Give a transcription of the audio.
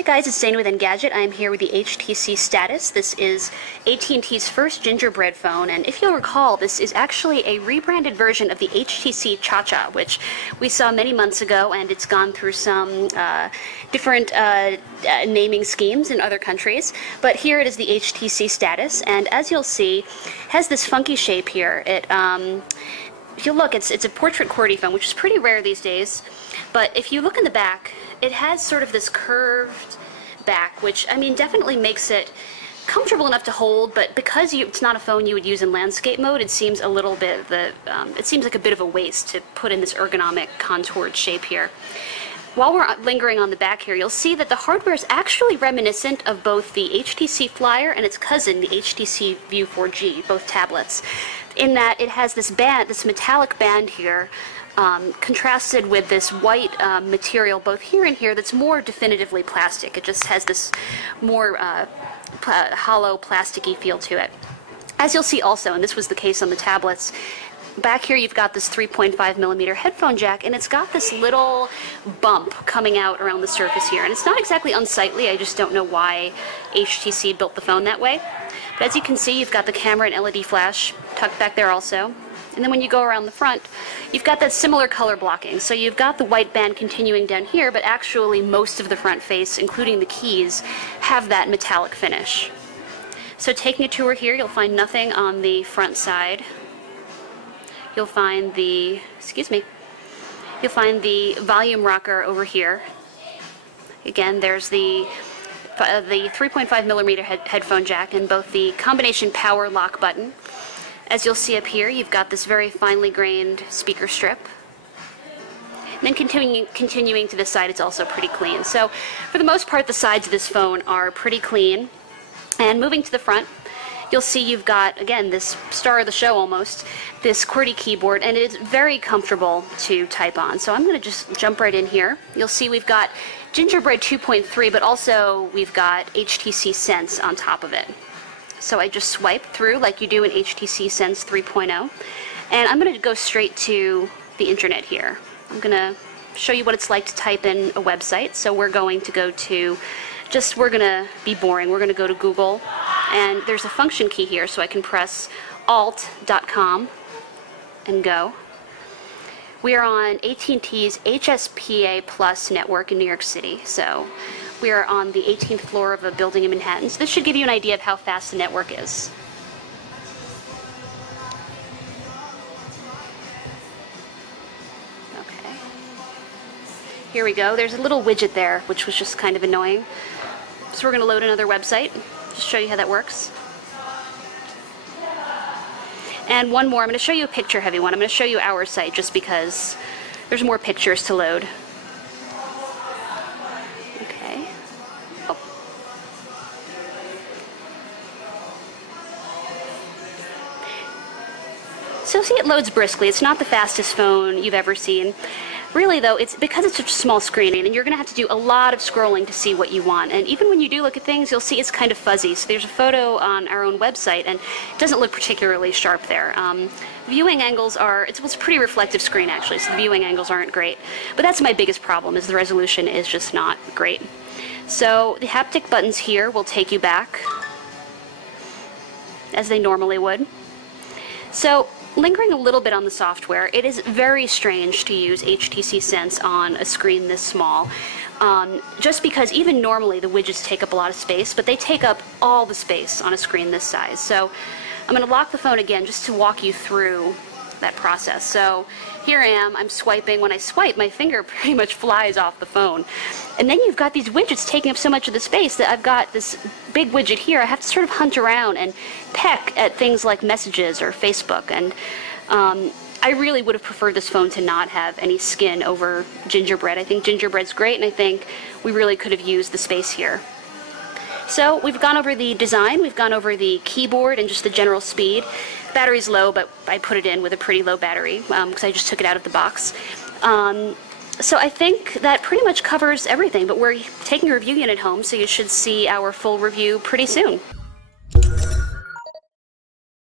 Hi guys, it's Dana with Engadget. I'm here with the HTC Status. This is AT&T's first gingerbread phone, and if you'll recall, this is actually a rebranded version of the HTC Cha-Cha, which we saw many months ago, and it's gone through some different naming schemes in other countries. But here it is, the HTC Status, and as you'll see, has this funky shape here. If you look, it's a portrait QWERTY phone, which is pretty rare these days. But if you look in the back, it has sort of this curved back, which, I mean, definitely makes it comfortable enough to hold, but because it's not a phone you would use in landscape mode, it seems a little bit, it seems like a bit of a waste to put in this ergonomic contoured shape here. While we're lingering on the back here, you'll see that the hardware is actually reminiscent of both the HTC Flyer and its cousin, the HTC View 4G, both tablets, in that it has this band, this metallic band here, contrasted with this white material both here and here that's more definitively plastic. It just has this more hollow, plasticky feel to it. As you'll see also, and this was the case on the tablets, back here you've got this 3.5mm headphone jack, and it's got this little bump coming out around the surface here. And it's not exactly unsightly, I just don't know why HTC built the phone that way. But as you can see, you've got the camera and LED flash tucked back there also. And then when you go around the front, you've got that similar color blocking. So you've got the white band continuing down here, but actually most of the front face, including the keys, have that metallic finish. So taking a tour here, you'll find nothing on the front side. You'll find the, you'll find the volume rocker over here. Again, there's the 3.5mm headphone jack and both the combination power lock button. As you'll see up here, you've got this very finely grained speaker strip. And then continuing to this side, it's also pretty clean. So for the most part, the sides of this phone are pretty clean. And moving to the front, you'll see you've got, again, this star of the show almost, this QWERTY keyboard, and it's very comfortable to type on. So I'm going to just jump right in here. You'll see we've got Gingerbread 2.3, but also we've got HTC Sense on top of it. So I just swipe through like you do in HTC Sense 3.0, and I'm going to go straight to the internet here. I'm going to show you what it's like to type in a website. So we're going to go to, we're going to be boring, we're going to go to Google, and there's a function key here, so I can press alt.com and go. We are on AT&T's HSPA Plus network in New York City, so we are on the 18th floor of a building in Manhattan. So this should give you an idea of how fast the network is. Okay. Here we go. There's a little widget there, which was just kind of annoying. So we're going to load another website, just show you how that works. And one more. I'm going to show you a picture-heavy one. I'm going to show you our site just because there's more pictures to load. Okay. Oh. So see, it loads briskly. It's not the fastest phone you've ever seen. Really, though, it's because it's such a small screen, and you're going to have to do a lot of scrolling to see what you want. And even when you do look at things, you'll see it's kind of fuzzy. So there's a photo on our own website, and it doesn't look particularly sharp there. Viewing angles are, it's a pretty reflective screen, actually, so the viewing angles aren't great. But that's my biggest problem, is the resolution is just not great. So the haptic buttons here will take you back, as they normally would. So lingering a little bit on the software, it is very strange to use HTC Sense on a screen this small. Just because even normally the widgets take up a lot of space, but they take up all the space on a screen this size. So I'm going to lock the phone again just to walk you through that process. So here I am, I'm swiping. When I swipe, my finger pretty much flies off the phone. And then you've got these widgets taking up so much of the space that I've got this big widget here. I have to sort of hunt around and peck at things like messages or Facebook. And I really would have preferred this phone to not have any skin over Gingerbread. I think Gingerbread's great, and I think we really could have used the space here. So we've gone over the design, we've gone over the keyboard and just the general speed. Battery's low, but I put it in with a pretty low battery because I just took it out of the box. So I think that pretty much covers everything, but we're taking a review unit home, so you should see our full review pretty soon.